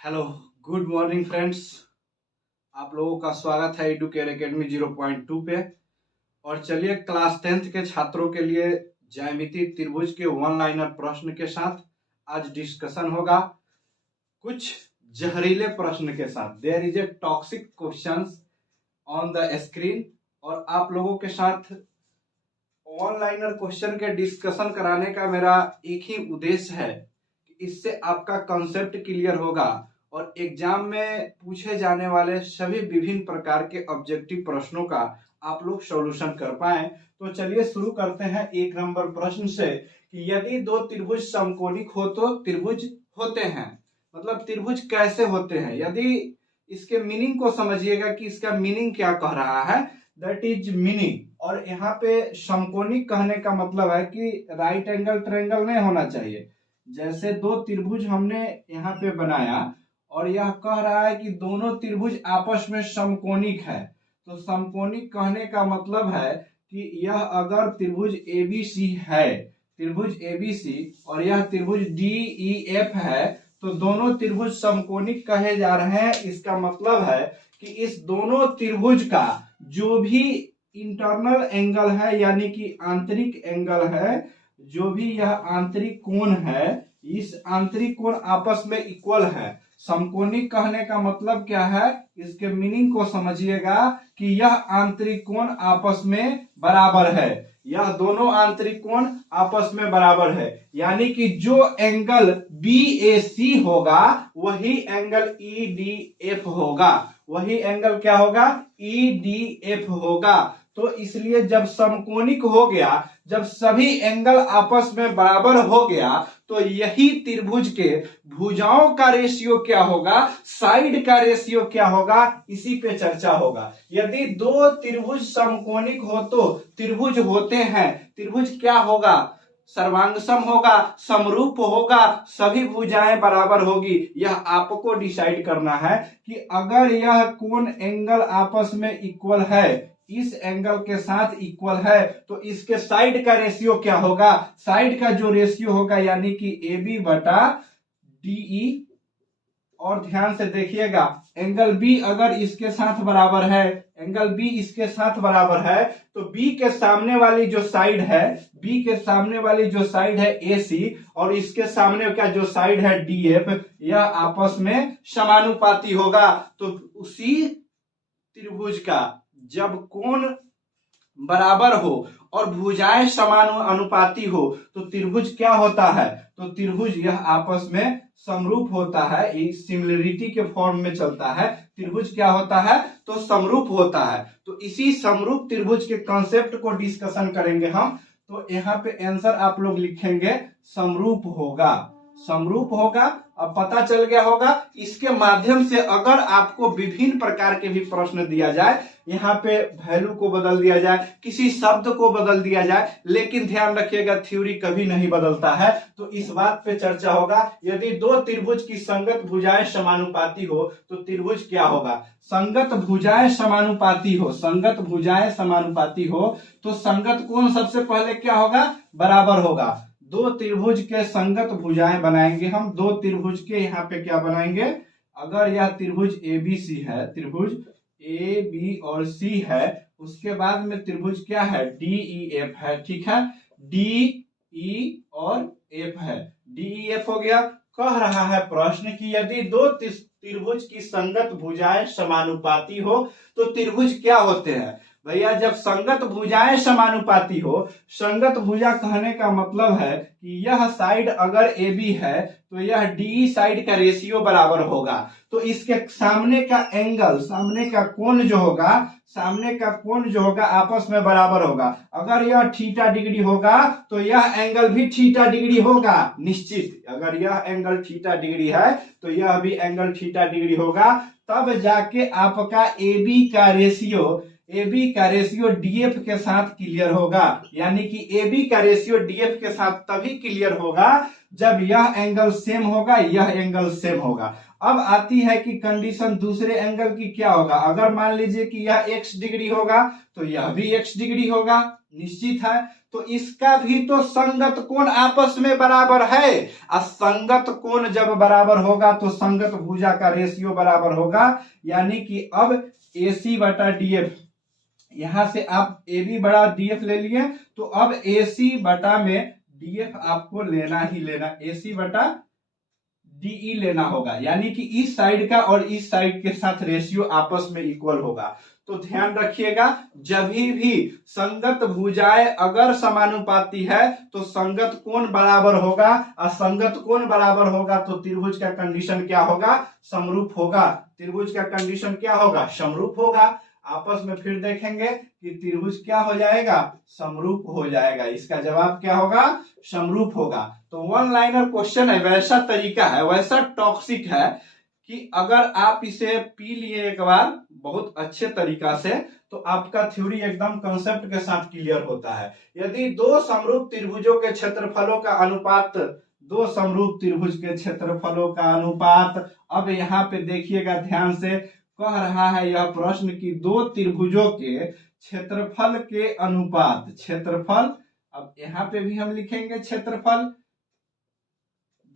Hello, good morning friends. आप लोगों का स्वागत है एडुकेयर एकेडमी 0.2 पे। और चलिए क्लास 10th के छात्रों के लिए ज्यामिति त्रिभुज के वन लाइनर प्रश्न के साथ आज डिस्कशन होगा। कुछ जहरीले प्रश्न के साथ there is a toxic questions on the screen. और आप लोगों के साथ वन लाइनर क्वेश्चन के डिस्कशन कराने का मेरा एक ही उद्देश्य है कि इससे आपका कंसेप्ट क्लियर होगा और एग्जाम में पूछे जाने वाले सभी विभिन्न प्रकार के ऑब्जेक्टिव प्रश्नों का आप लोग सॉल्यूशन कर पाए। तो चलिए शुरू करते हैं एक नंबर प्रश्न से कि यदि दो त्रिभुज समकोणिक हो तो त्रिभुज होते हैं। मतलब त्रिभुज कैसे होते हैं, यदि इसके मीनिंग को समझिएगा कि इसका मीनिंग क्या कह रहा है, दैट इज मीनिंग। और यहाँ पे समकोणिक कहने का मतलब है कि राइट एंगल ट्रायंगल नहीं होना चाहिए। जैसे दो त्रिभुज हमने यहाँ पे बनाया और यह कह रहा है कि दोनों त्रिभुज आपस में समकोणिक है, तो समकोणिक कहने का मतलब है कि यह अगर त्रिभुज एबीसी है, त्रिभुज एबीसी और यह त्रिभुज डीईएफ है, तो दोनों त्रिभुज समकोणिक कहे जा रहे हैं। इसका मतलब है कि इस दोनों त्रिभुज का जो भी इंटरनल एंगल है यानी कि आंतरिक एंगल है, जो भी यह आंतरिक कोण है, इस आंतरिक कोण आपस में इक्वल है। समकोणिक कहने का मतलब क्या है, इसके मीनिंग को समझिएगा कि यह आंतरिक कोण आपस में बराबर है। यह दोनों आंतरिक कोण आपस में बराबर है, यानी कि जो एंगल BAC होगा वही एंगल EDF होगा, वही एंगल क्या होगा, EDF होगा। तो इसलिए जब समकोणिक हो गया, जब सभी एंगल आपस में बराबर हो गया, तो यही त्रिभुज के भुजाओं का रेशियो क्या होगा, साइड का रेशियो क्या होगा, इसी पे चर्चा होगा। यदि दो त्रिभुज समकोणिक हो तो त्रिभुज होते हैं, त्रिभुज क्या होगा, सर्वांगसम होगा, समरूप होगा, सभी भुजाएं बराबर होगी। यह आपको डिसाइड करना है कि अगर यह कोण एंगल आपस में इक्वल है, इस एंगल के साथ इक्वल है, तो इसके साइड का रेशियो क्या होगा, साइड का जो रेशियो होगा यानी कि AB बटा DE। और ध्यान से देखिएगा, एंगल B अगर इसके साथ बराबर है, एंगल B इसके साथ बराबर है, तो B के सामने वाली जो साइड है, B के सामने वाली जो साइड है AC और इसके सामने का जो साइड है DF, यह आपस में समानुपाती होगा। तो उसी त्रिभुज का जब कोण बराबर हो और भुजाएं समानुपाती हो तो त्रिभुज क्या होता है, तो त्रिभुज यह आपस में समरूप होता है, इस सिमिलरिटी के फॉर्म में चलता है। त्रिभुज क्या होता है, तो समरूप होता है। तो इसी समरूप त्रिभुज के कॉन्सेप्ट को डिस्कशन करेंगे हम। तो यहाँ पे आंसर आप लोग लिखेंगे समरूप होगा, समरूप होगा। अब पता चल गया होगा। इसके माध्यम से अगर आपको विभिन्न प्रकार के भी प्रश्न दिया जाए, यहाँ पे वैल्यू को बदल दिया जाए, किसी शब्द को बदल दिया जाए, लेकिन ध्यान रखिएगा थ्योरी कभी नहीं बदलता है। तो इस बात पे चर्चा होगा, यदि दो त्रिभुज की संगत भुजाएं समानुपाती हो तो त्रिभुज क्या होगा। संगत भुजाएं समानुपाती हो, संगत भुजाएं समानुपाती हो तो संगत कोण सबसे पहले क्या होगा, बराबर होगा। दो त्रिभुज के संगत भुजाएं बनाएंगे हम, दो त्रिभुज के यहाँ पे क्या बनाएंगे, अगर यह त्रिभुज ABC है, त्रिभुज AB और C है, उसके बाद में त्रिभुज क्या है, DEF है, ठीक है, DE और F है, DEF हो गया। कह रहा है प्रश्न कि यदि दो त्रिभुज की संगत भुजाएं समानुपाती हो तो त्रिभुज क्या होते हैं। भैया जब संगत भुजाएं समानुपाती हो, संगत भुजा कहने का मतलब है कि यह साइड अगर AB है तो यह DE साइड का रेशियो बराबर होगा। तो इसके सामने का एंगल, सामने का कोण जो होगा, सामने का कोण जो होगा आपस में बराबर होगा। अगर यह थीटा डिग्री होगा तो यह एंगल भी थीटा डिग्री होगा निश्चित। अगर यह एंगल थीटा डिग्री है तो यह भी एंगल थीटा डिग्री होगा। तब जाके आपका AB का रेशियो DF के साथ क्लियर होगा, यानी कि AB का रेशियो DF के साथ तभी क्लियर होगा जब यह एंगल सेम होगा, यह एंगल सेम होगा। अब आती है कि कंडीशन दूसरे एंगल की क्या होगा। अगर मान लीजिए कि यह x डिग्री होगा तो यह भी x डिग्री होगा, निश्चित है। तो इसका भी तो संगत कोण आपस में बराबर है। और संगत कोण जब बराबर होगा तो संगत भुजा का रेशियो बराबर होगा। यानी कि अब AC बटा DF, यहां से आप AB बड़ा DF ले लिए, तो अब AC बटा में DF आपको लेना ही लेना, AC बटा DE लेना होगा। यानी कि इस साइड का और इस साइड के साथ रेशियो आपस में इक्वल होगा। तो ध्यान रखिएगा, जब भी संगत भुजाएं अगर समानुपाती है तो संगत कोण बराबर होगा, और संगत कोण बराबर होगा तो त्रिभुज का कंडीशन क्या होगा, समरूप होगा। त्रिभुज का कंडीशन क्या होगा, समरूप होगा। आपस में फिर देखेंगे कि त्रिभुज क्या हो जाएगा, समरूप हो जाएगा। इसका जवाब क्या होगा, समरूप होगा। तो वन लाइनर क्वेश्चन है, वैसा तरीका है, वैसा टॉक्सिक है कि अगर आप इसे पी लिए एक बार बहुत अच्छे तरीका से, तो आपका थ्योरी एकदम कंसेप्ट के साथ क्लियर होता है। यदि दो समरूप त्रिभुजों के क्षेत्रफलों का अनुपात, दो समरूप त्रिभुज के क्षेत्रफलों का अनुपात, अब यहाँ पे देखिएगा ध्यान से, कह रहा है यह प्रश्न कि दो त्रिभुजों के क्षेत्रफल के अनुपात, क्षेत्रफल, अब यहाँ पे भी हम लिखेंगे क्षेत्रफल,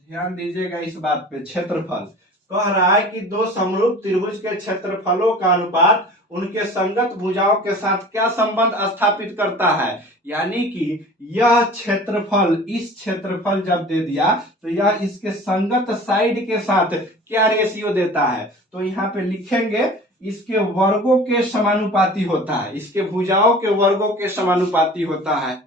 ध्यान दीजिएगा इस बात पे, क्षेत्रफल कह रहा है कि दो समरूप त्रिभुज के क्षेत्रफलों का अनुपात उनके संगत भुजाओं के साथ क्या संबंध स्थापित करता है। यानी कि यह क्षेत्रफल, इस क्षेत्रफल जब दे दिया तो यह इसके संगत साइड के साथ क्या रेशियो देता है। तो यहाँ पे लिखेंगे इसके वर्गों के समानुपाती होता है, इसके भुजाओं के वर्गों के समानुपाती होता है।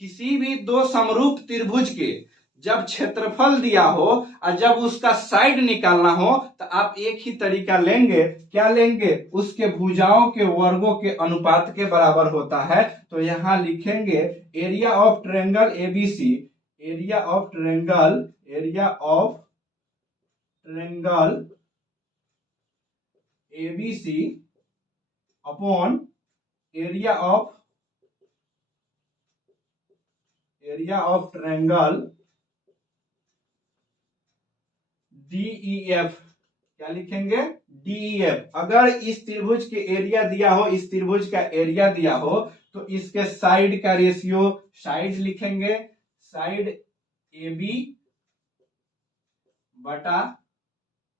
किसी भी दो समरूप त्रिभुज के जब क्षेत्रफल दिया हो और जब उसका साइड निकालना हो तो आप एक ही तरीका लेंगे, क्या लेंगे, उसके भुजाओं के वर्गों के अनुपात के बराबर होता है। तो यहां लिखेंगे area of triangle ABC, area of triangle, area of triangle ABC upon area of triangle DEF, क्या लिखेंगे, DEF। अगर इस त्रिभुज के एरिया दिया हो, इस त्रिभुज का एरिया दिया हो तो इसके साइड का रेशियो, साइड लिखेंगे साइड AB बटा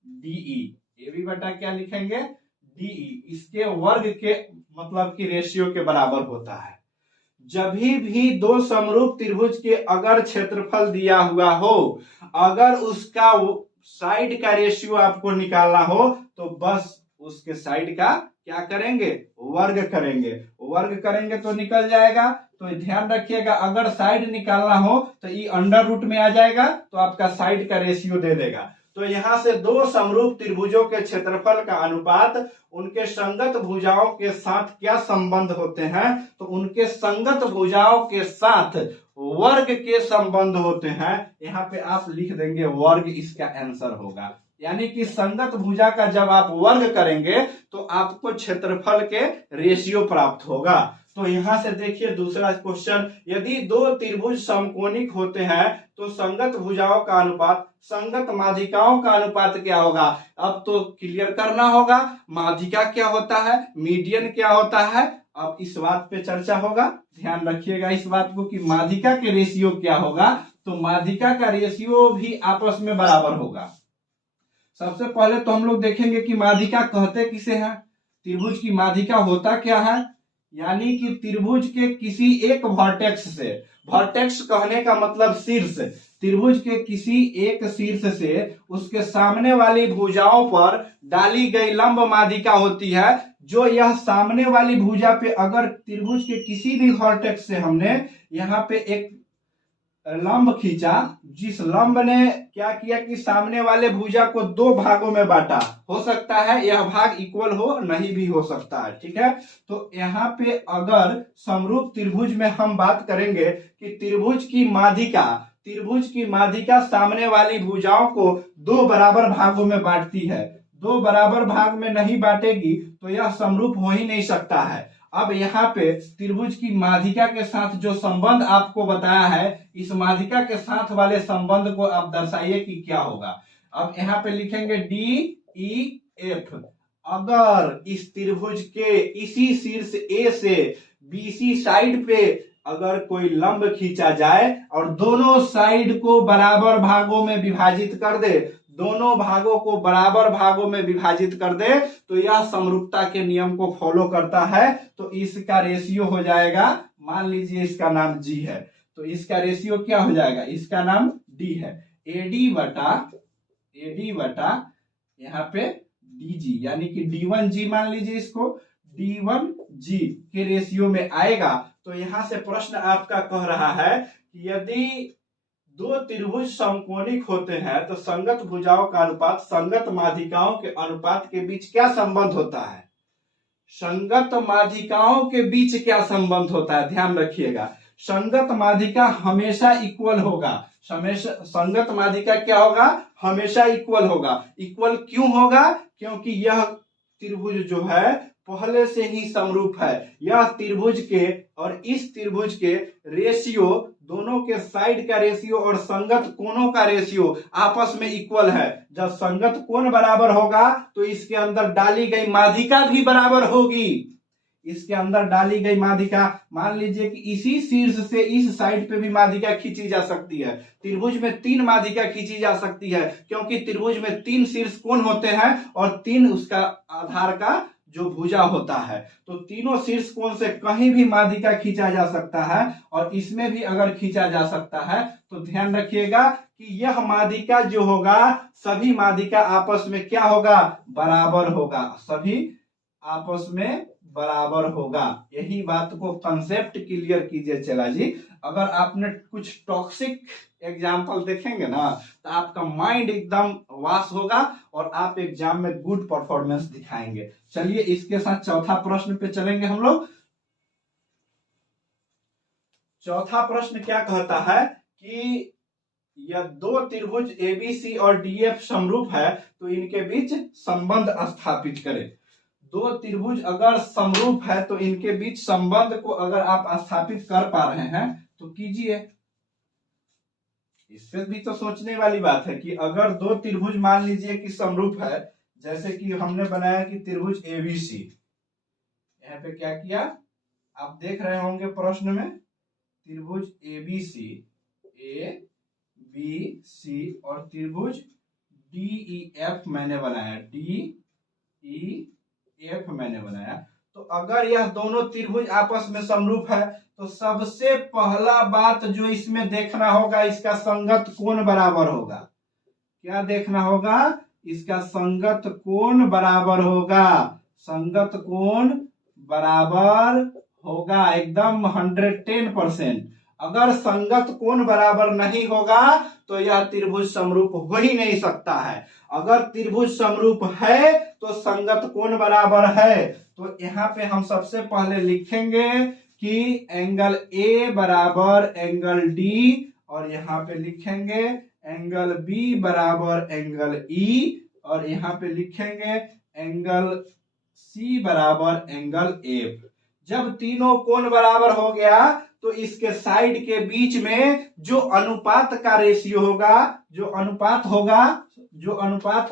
DE, AB बटा क्या लिखेंगे, DE, इसके वर्ग के मतलब कि रेशियो के बराबर होता है। जब भी दो समरूप त्रिभुज के अगर क्षेत्रफल दिया हुआ हो, अगर उसका साइड का रेशियो आपको निकालना हो तो बस उसके साइड का क्या करेंगे, वर्ग करेंगे, वर्ग करेंगे तो निकल जाएगा। तो ध्यान रखिएगा, अगर साइड निकालना हो तो ये अंडर रूट में आ जाएगा तो आपका साइड का रेशियो दे देगा। तो यहां से दो समरूप त्रिभुजों के क्षेत्रफल का अनुपात उनके संगत भुजाओं के साथ क्या संबंध होते हैं, तो उनके संगत भुजाओं के साथ वर्ग के संबंध होते हैं। यहाँ पे आप लिख देंगे वर्ग, इसका आंसर होगा। यानी कि संगत भुजा का जब आप वर्ग करेंगे तो आपको क्षेत्रफल के रेशियो प्राप्त होगा। तो यहां से देखिए दूसरा क्वेश्चन, यदि दो त्रिभुज समकोणिक होते हैं तो संगत भुजाओं का अनुपात, संगत माध्यिकाओं का अनुपात क्या होगा। अब तो क्लियर करना होगा, माध्यिका क्या होता है, मीडियन क्या होता है, अब इस बात पे चर्चा होगा। ध्यान रखिएगा इस बात को कि माध्यिका के रेशियो क्या होगा। तो माध्यिका का रेशियो भी आपस में बराबर होगा। सबसे पहले तो हम लोग देखेंगे कि माध्यिका कहते किसे हैं, त्रिभुज की माध्यिका होता क्या है। यानी कि त्रिभुज के किसी एक वर्टेक्स से, वर्टेक्स कहने का मतलब शीर्ष, त्रिभुज के किसी एक शीर्ष से उसके सामने वाली भुजाओं पर डाली गई लंब माध्यिका होती है। जो यह सामने वाली भुजा पे अगर त्रिभुज के किसी भी वर्टेक्स से हमने यहाँ पे एक लंब खींचा, जिस लंब ने क्या किया कि सामने वाले भुजा को दो भागों में बांटा, हो सकता है यह भाग इक्वल हो, नहीं भी हो सकता है, ठीक है। तो यहाँ पे अगर समरूप त्रिभुज में हम बात करेंगे कि त्रिभुज की माध्यिका सामने वाली भुजाओं को दो बराबर भागों में बांटती है, दो बराबर भाग में नहीं बांटेगी तो यह समरूप हो ही नहीं सकता है। अब यहाँ पे त्रिभुज की माध्यिका के साथ जो संबंध आपको बताया है, इस माध्यिका के साथ वाले संबंध को आप दर्शाइए कि क्या होगा। अब यहाँ पे लिखेंगे DEF। अगर इस त्रिभुज के इसी शीर्ष ए से बीसी साइड पे अगर कोई लंब खींचा जाए और दोनों साइड को बराबर भागों में विभाजित कर दे, दोनों भागों को बराबर भागों में विभाजित कर दे, तो यह समरूपता के नियम को फॉलो करता है। तो इसका रेशियो हो जाएगा, मान लीजिए इसका नाम जी है, तो इसका रेशियो क्या हो जाएगा, इसका नाम डी है। एडी बटा यहाँ पे डीजी, यानी कि D1G मान लीजिए इसको, D1G के रेशियो में आएगा। तो यहां से प्रश्न आपका कह रहा है कि यदि दो त्रिभुज समकोणिक होते हैं तो संगत भुजाओं का अनुपात संगत माध्यिकाओं के अनुपात के बीच क्या संबंध होता है। संगत माध्यिकाओं के बीच क्या संबंध होता है, ध्यान रखिएगा। संगत माध्यिका हमेशा इक्वल होगा, संगत माध्यिका क्या होगा, हमेशा इक्वल होगा। इक्वल क्यों होगा, क्योंकि यह त्रिभुज जो है पहले से ही समरूप है। यह त्रिभुज के और इस त्रिभुज के रेशियो, दोनों के साइड का रेशियो और संगत कोणों का रेशियो आपस में इक्वल है। जब संगत कोण बराबर होगा तो इसके अंदर डाली गई माध्यिका भी बराबर होगी। इसके अंदर डाली गई माध्यिका, मान लीजिए कि इसी शीर्ष से इस साइड पे भी माध्यिका खींची जा सकती है। त्रिभुज में 3 माध्यिका खींची जा सकती है, क्योंकि त्रिभुज में 3 शीर्ष कोण होते हैं और 3 उसका आधार का जो भुजा होता है। तो तीनों शीर्ष कोण से कहीं भी माध्यिका खींचा जा सकता है और इसमें भी अगर खींचा जा सकता है तो ध्यान रखिएगा कि यह माध्यिका जो होगा, सभी माध्यिका आपस में क्या होगा, बराबर होगा, सभी आपस में बराबर होगा। यही बात को कंसेप्ट क्लियर कीजिए चला जी। अगर आपने कुछ टॉक्सिक एग्जाम्पल देखेंगे ना तो आपका माइंड एकदम वाश होगा और आप एग्जाम में गुड परफॉर्मेंस दिखाएंगे। चलिए इसके साथ चौथा प्रश्न पे चलेंगे हम लोग। चौथा प्रश्न क्या कहता है कि यह दो त्रिभुज एबीसी और डीएफ समरूप है तो इनके बीच संबंध स्थापित करें। दो त्रिभुज अगर समरूप है तो इनके बीच संबंध को अगर आप स्थापित कर पा रहे हैं तो कीजिए। इससे भी तो सोचने वाली बात है कि अगर दो त्रिभुज मान लीजिए कि समरूप है, जैसे कि हमने बनाया कि त्रिभुज एबीसी, यहाँ पे क्या किया आप देख रहे होंगे प्रश्न में, त्रिभुज एबीसी, ए बी सी और त्रिभुज डीईएफ मैंने बनाया, डीईएफ मैंने बनाया। तो अगर यह दोनों त्रिभुज आपस में समरूप है तो सबसे पहला बात जो इसमें देखना होगा, इसका संगत कोण बराबर होगा। क्या देखना होगा, इसका संगत कोण बराबर होगा, संगत कोण बराबर होगा एकदम 110%। अगर संगत कोण बराबर नहीं होगा तो यह त्रिभुज समरूप हो ही नहीं सकता है। अगर त्रिभुज समरूप है तो संगत कोण बराबर है। तो यहाँ पे हम सबसे पहले लिखेंगे कि एंगल ए बराबर एंगल डी, और यहाँ पे लिखेंगे एंगल बी बराबर एंगल ई, और यहाँ पे लिखेंगे एंगल सी बराबर एंगल एफ। जब तीनों कोण बराबर हो गया तो इसके साइड के बीच में जो अनुपात का रेशियो होगा, जो अनुपात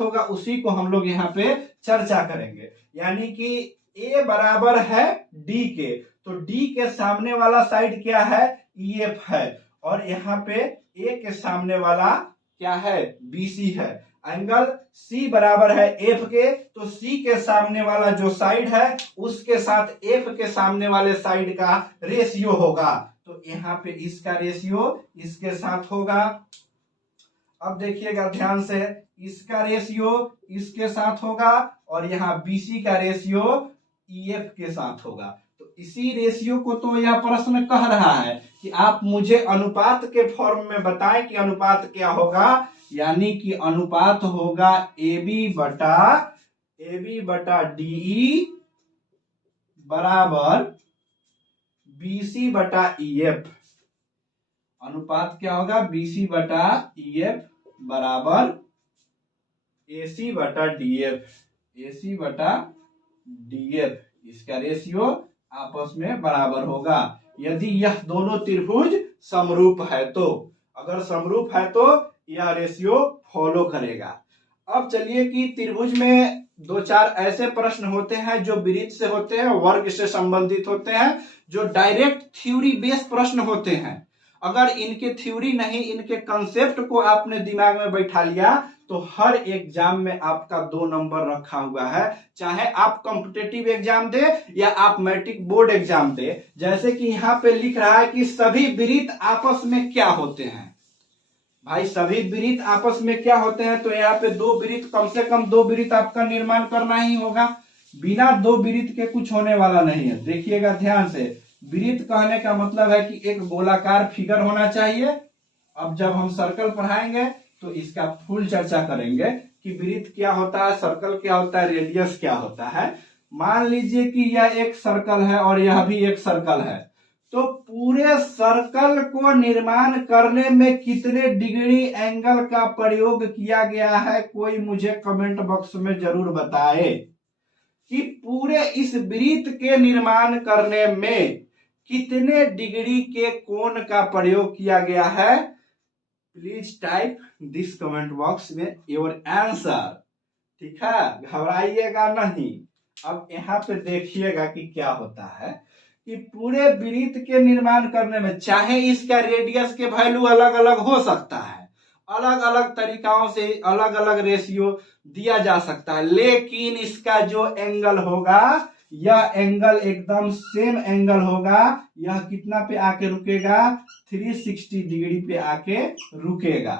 होगा उसी को हम लोग यहाँ पे चर्चा करेंगे। यानी कि ए बराबर है डी के, तो डी के सामने वाला साइड क्या है, ईएफ है, और यहाँ पे ए के सामने वाला क्या है, बीसी है। एंगल सी बराबर है एफ के, तो सी के सामने वाला जो साइड है उसके साथ एफ के सामने वाले साइड का रेशियो होगा। तो यहाँ पे इसका रेशियो इसके साथ होगा। अब देखिएगा ध्यान से, इसका रेशियो इसके साथ होगा और यहाँ बीसी का रेशियो ईएफ के साथ होगा। तो इसी रेशियो को तो यह प्रश्न कह रहा है कि आप मुझे अनुपात के फॉर्म में बताएं कि अनुपात क्या होगा। यानी कि अनुपात होगा AB बटा DE बराबर BC बटा EF। अनुपात क्या होगा, BC बटा EF बराबर AC बटा DF। इसका रेशियो आपस में बराबर होगा यदि यह दोनों त्रिभुज समरूप है तो। अगर समरूप है तो यह रेशियो फॉलो करेगा। अब चलिए कि त्रिभुज में दो चार ऐसे प्रश्न होते हैं जो वृत्त से होते हैं, वर्ग से संबंधित होते हैं, जो डायरेक्ट थ्योरी बेस्ड प्रश्न होते हैं। अगर इनके थ्योरी नहीं, इनके कंसेप्ट को आपने दिमाग में बैठा लिया तो हर एग्जाम में आपका 2 नंबर रखा हुआ है, चाहे आप कॉम्पिटेटिव एग्जाम दे या आप मैट्रिक बोर्ड एग्जाम दे। जैसे कि यहाँ पे लिख रहा है कि सभी वृत्त आपस में क्या होते हैं। भाई सभी वृत्त आपस में क्या होते हैं, तो यहाँ पे 2 वृत्त, कम से कम 2 वृत्त आपका निर्माण करना ही होगा। बिना 2 वृत्त के कुछ होने वाला नहीं है। देखिएगा ध्यान से, वृत्त कहने का मतलब है कि एक गोलाकार फिगर होना चाहिए। अब जब हम सर्कल पढ़ाएंगे तो इसका फुल चर्चा करेंगे कि वृत्त क्या होता है, सर्कल क्या होता है, रेडियस क्या होता है। मान लीजिए कि यह एक सर्कल है और यह भी एक सर्कल है, तो पूरे सर्कल को निर्माण करने में कितने डिग्री एंगल का प्रयोग किया गया है, कोई मुझे कमेंट बॉक्स में जरूर बताए कि पूरे इस वृत्त के निर्माण करने में कितने डिग्री के कोण का प्रयोग किया गया है। Please type this comment box में योर आंसर। ठीक है, घबराइएगा नहीं। अब यहाँ पे देखिएगा कि क्या होता है कि पूरे वृत्त के निर्माण करने में, चाहे इसका रेडियस के वैल्यू अलग अलग हो सकता है, अलग अलग तरीकाओं से अलग अलग रेशियो दिया जा सकता है, लेकिन इसका जो एंगल होगा, यह एंगल एकदम सेम एंगल होगा। यह कितना पे आके रुकेगा, 360 डिग्री पे आके रुकेगा।